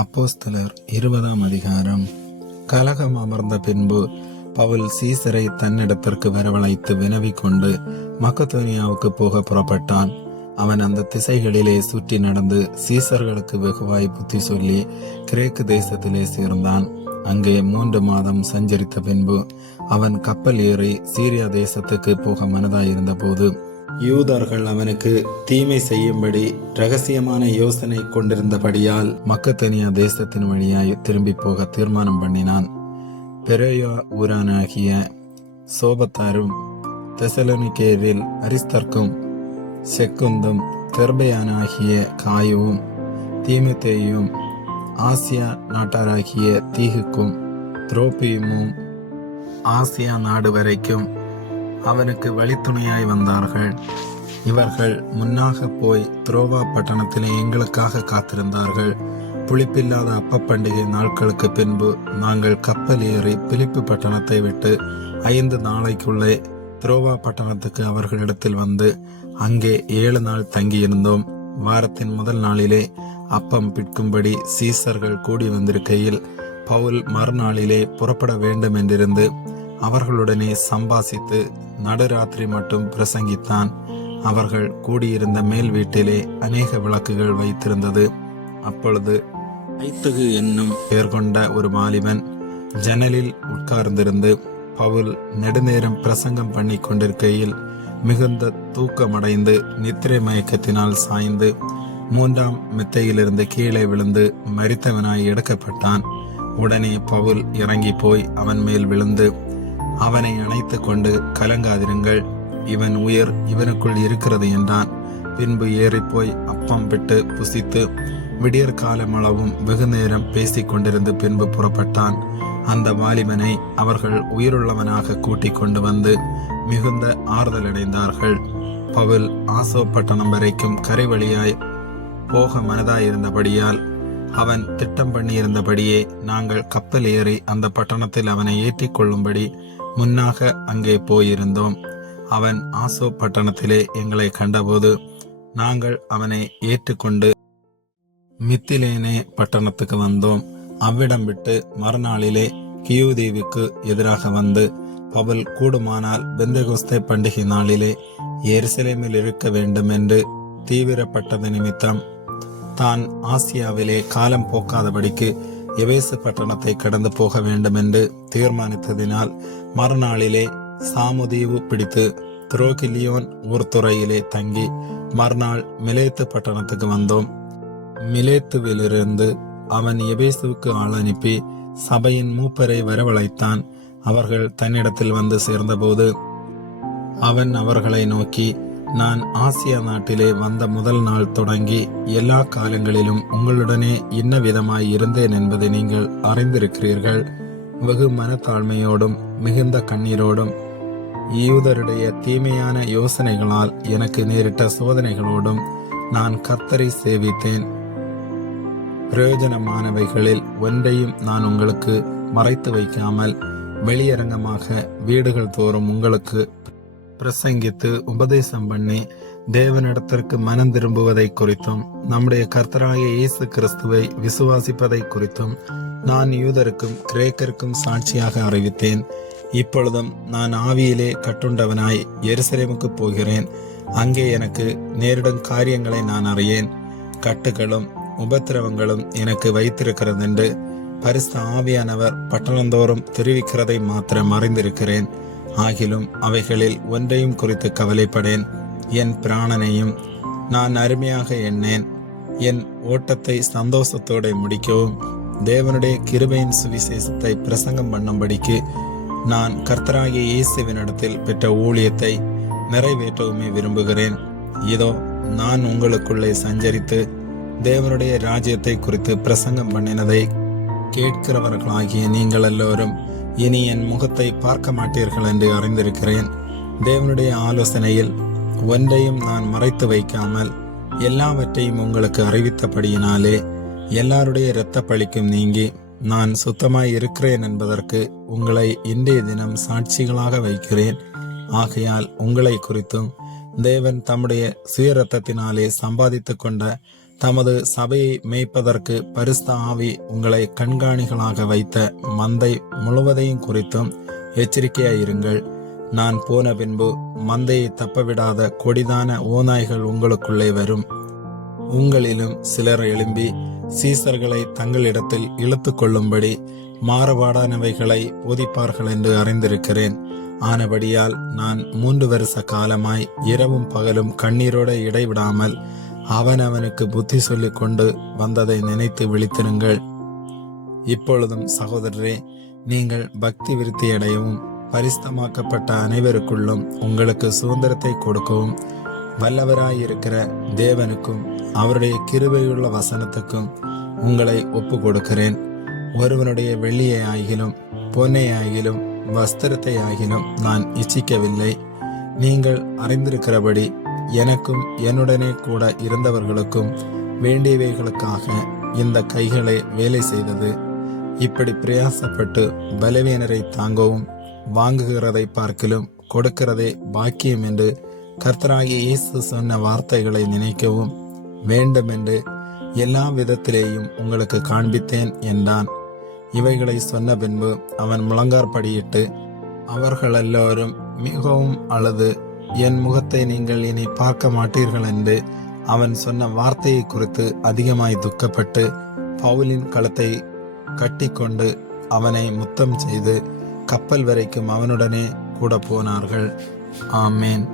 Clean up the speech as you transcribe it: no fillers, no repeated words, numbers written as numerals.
அப்போஸ்தலர் 20ஆம் அதிகாரம். கலகம் அமர்ந்த பின்பு பவுல் சீசரை தன்னிடத்திற்கு வரவழைத்து வினவிக் கொண்டு மக்கதோனியாவுக்கு போக புறப்பட்டான். அவன் அந்த திசைகளிலே சுற்றி நடந்து சீசர்களுக்கு வெகுவாய் புத்தி சொல்லி கிரேக்கு தேசத்திலே சேர்ந்தான். அங்கே 3 மாதம் சஞ்சரித்த பின்பு அவன் கப்பல் ஏறி சீரியா தேசத்துக்கு போக மனதாயிருந்த போது யூதர்கள் அவனுக்கு தீமை செய்யும்படி இரகசியமான யோசனை கொண்டிருந்தபடியால் மக்கதோனியா தேசத்தின் வழியாய் திரும்பி போக தீர்மானம் பண்ணினான். பெரோயா ஊரானாகிய சோபத்தாரும் தெசலோனிக்கேவில் அரிஸ்தர்க்கும் செக்குந்தும் தெர்பையானாகிய காயுவும் தீமோத்தேயும் ஆசியா நாட்டாராகிய தீகுக்கும் துரோபீமும் ஆசியா நாடு வரைக்கும் அவனுக்கு வழித்துணையாய் வந்தார்கள். இவர்கள் முன்னாக போய் துரோவா பட்டணத்திலே எங்களுக்காக காத்திருந்தார்கள். புளிப்பில்லாத அப்ப பண்டிகை நாட்களுக்கு பின்பு நாங்கள் கப்பல் ஏறி பிலிப்பு பட்டணத்தை விட்டு 5 நாளைக்குள்ளே துரோவா பட்டணத்துக்கு அவர்களிடத்தில் வந்து அங்கே 7 நாள் தங்கியிருந்தோம். வாரத்தின் முதல் நாளிலே அப்பம் பிற்கும்படி சீசர்கள் கூடி வந்திருக்கையில் பவுல் மறுநாளிலே புறப்பட வேண்டும் என்றிருந்து அவர்களுடனே சம்பாசித்து நடுராத்திரி மட்டும் பிரசங்கித்தான். அவர்கள் கூடியிருந்த மேல் வீட்டிலே அநேக விளக்குகள் வைத்திருந்தது. அப்பொழுது ஐத்துகு என்னும் பெயர் கொண்ட ஒரு வாலிபன் ஜன்னலில் உட்கார்ந்திருந்து பவுல் நெடுநேரம் பிரசங்கம் பண்ணி கொண்டிருக்கையில் மிகுந்த தூக்கமடைந்து நித்திரை மயக்கத்தினால் சாய்ந்து 3ஆம் மெத்தையிலிருந்து கீழே விழுந்து மரித்தவனாய் எடுக்கப்பட்டான். உடனே பவுல் இறங்கி போய் அவன் மேல் விழுந்து அவனை அணைத்து கொண்டு, கலங்காதிருங்கள், இவன் உயிர் இவனுக்குள் இருக்கிறது என்றான். பின்பு ஏறிப்போய் அப்பம் விட்டு புசித்து விடியற் காலமளவும் வெகு நேரம் பேசிக் கொண்டிருந்து பின்பு புறப்பட்டான். அந்த வாலிபனை அவர்கள் உயிருள்ளவனாக கூட்டிக் கொண்டு வந்து மிகுந்த ஆறுதலடைந்தார்கள். பவுல் ஆசோ பட்டணம் வரைக்கும் கரை வழியாய் போக மனதாயிருந்தபடியால் அவன் திட்டம் பண்ணியிருந்தபடியே நாங்கள் கப்பல் ஏறி அந்த பட்டணத்தில் அவனை ஏற்றிக் கொள்ளும்படி முன்னாக அங்கே போயிருந்தோம். அவன் ஆசோ பட்டணத்திலே எங்களை கண்டபோது நாங்கள் அவனை ஏற்றுக்கொண்டு மித்திலேனே பட்டணத்துக்கு வந்தோம். அவ்விடம் விட்டு மறுநாளிலே கியூதீவுக்கு எதிராக வந்து பவுல் கூடுமானால் பெந்தெகோஸ்தே பண்டிகை நாளிலே எருசலேமில் இருக்க வேண்டும் என்று தீவிரப்பட்டது நிமித்தம் தான் ஆசியாவிலே காலம் போக்காதபடிக்கு எபேசு பட்டணத்தை கடந்து போக வேண்டும் என்று தீர்மானித்ததினால் மறுநாளிலே சாமுதீவு பிடித்து துரோகிலியோன் ஊர்துறையிலே தங்கி மறுநாள் மிலேத்து பட்டணத்துக்கு வந்தோம். மிலேத்துவிலிருந்து அவன் எபேசுவுக்கு ஆள் அனுப்பி சபையின் மூப்பரை வரவழைத்தான். அவர்கள் தன்னிடத்தில் வந்து சேர்ந்தபோது அவன் அவர்களை நோக்கி, நான் ஆசியா நாட்டிலே வந்த முதல் நாள் தொடங்கி எல்லா காலங்களிலும் உங்களுடனே இன்ன விதமாய் இருந்தேன் என்பதை நீங்கள் அறிந்திருக்கிறீர்கள். வெகு மனத்தாழ்மையோடும் மிகுந்த கண்ணீரோடும் யூதருடைய தீமையான யோசனைகளால் எனக்கு நேரிட்ட சோதனைகளோடும் நான் கர்த்தரை சேவித்தேன். பிரயோஜனமானவைகளில் ஒன்றையும் நான் உங்களுக்கு மறைத்து வைக்காமல் வெளியரங்கமாக வீடுகள் தோறும் உங்களுக்கு பிரசங்கித்து உபதேசம் பண்ணி தேவனிடத்திற்கு மனம் திரும்புவதை குறித்தும் நம்முடைய கர்த்தராகிய இயேசு கிறிஸ்துவை விசுவாசிப்பதை குறித்தும் நான் யூதருக்கும் கிரேக்கருக்கும் சாட்சியாக அறிவித்தேன். இப்பொழுதும் நான் ஆவியிலே கட்டுண்டவனாய் எருசலேமுக்கு போகிறேன். அங்கே எனக்கு நேரிடும் காரியங்களை நான் அறியேன். கட்டுகளும் உபத்திரவங்களும் எனக்கு வைத்திருக்கிறதென்று பரிசுத்த ஆவியானவர் பட்டணந்தோறும் தெரிவிக்கிறதை மாத்திரம் அறிந்திருக்கிறேன். ஆகிலும் அவைகளில் ஒன்றையும் குறித்து கவலைப்படேன். என் பிராணனையும் நான் அருமையாக எண்ணேன். என் ஓட்டத்தை சந்தோஷத்தோடு முடிக்கவும் தேவனுடைய கிருபையின் சுவிசேஷத்தை பிரசங்கம் பண்ணும்படிக்கு நான் கர்த்தராகிய இயேசுவினிடத்தில் பெற்ற ஊழியத்தை நிறைவேற்றவுமே விரும்புகிறேன். இதோ நான் உங்களுக்குள்ளே சஞ்சரித்து தேவனுடைய ராஜ்யத்தை குறித்து பிரசங்கம் பண்ணினதை கேட்கிறவர்களாகிய நீங்கள் எல்லோரும் இனி என் முகத்தை பார்க்க மாட்டீர்கள் என்று அறிந்திருக்கிறேன். தேவனுடைய ஆலோசனையில் ஒன்றையும் நான் மறைத்து வைக்காமல் எல்லாவற்றையும் உங்களுக்கு அறிவித்தபடியினாலே எல்லாருடைய இரத்த பழிக்கும் நீங்கி நான் சுத்தமாய் இருக்கிறேன் என்பதற்கு உங்களை இன்றைய தினம் சாட்சிகளாக வைக்கிறேன். ஆகையால் உங்களை குறித்தும் தேவன் தம்முடைய சுய இரத்தத்தினாலே சம்பாதித்து கொண்ட தமது சபையை மேய்ப்பதற்கு பரிசுத்த ஆவி உங்களை கண்காணிகளாக வைத்த மந்தை முழுவதையும் குறித்தும் எச்சரிக்கையாயிருங்கள். நான் போன பின்பு மந்தையை தப்பவிடாத கொடிதான ஓநாய்கள் உங்களுக்குள்ளே வரும். உங்களிலும் சிலர் எழும்பி சீசர்களை தங்களிடத்தில் இழுத்து கொள்ளும்படி மாறுபாடானவைகளை போதிப்பார்கள் என்று அறிந்திருக்கிறேன். ஆனபடியால் நான் 3 வருஷ காலமாய் இரவும் பகலும் கண்ணீரோடு இடைவிடாமல் அவனவனுக்கு புத்தி சொல்லிக் கொண்டு வந்ததை நினைத்து விழித்திருங்கள். இப்பொழுதும் சகோதரரே, நீங்கள் பக்தி விருத்தியடையவும் பரிசுத்தமாக்கப்பட்ட அனைவருக்குள்ளும் உங்களுக்கு சுதந்திரத்தை கொடுக்கவும் வல்லவராயிருக்கிற தேவனுக்கும் அவருடைய கிருபையுள்ள வசனத்துக்கும் உங்களை ஒப்பு கொடுக்கிறேன். ஒருவனுடைய வெள்ளியை ஆகிலும் பொன்னை ஆகிலும் வஸ்திரத்தை ஆகிலும் நான் இச்சிக்கவில்லை. நீங்கள் அறிந்திருக்கிறபடி எனக்கும் என்னுடனே கூட இருந்தவர்களுக்கும் வேண்டியவைகளுக்காக இந்த கைகளை வேலை செய்தது. இப்படி பிரயாசப்பட்டு பலவீனரை தாங்கவும் வாங்குகிறதை பார்க்கிலும் கொடுக்கிறதே பாக்கியம் என்று கர்த்தராகிய இயேசு சொன்ன வார்த்தைகளை நினைக்கவும் வேண்டும் என்று எல்லா விதத்திலேயும் உங்களுக்கு காண்பித்தேன் என்றான். இவைகளை சொன்ன பின்பு அவன் முழங்கார்படியிட்டு அவர்கள் எல்லோரும் மிகவும் அழுது, என் முகத்தை நீங்கள் இனி பார்க்க மாட்டீர்கள் என்று அவன் சொன்ன வார்த்தையை குறித்து அதிகமாய் துக்கப்பட்டு பவுலின் கழுத்தை கட்டிக்கொண்டு அவனை முத்தம் செய்து கப்பல் வரைக்கும் அவனுடனே கூட போனார்கள். ஆமேன்.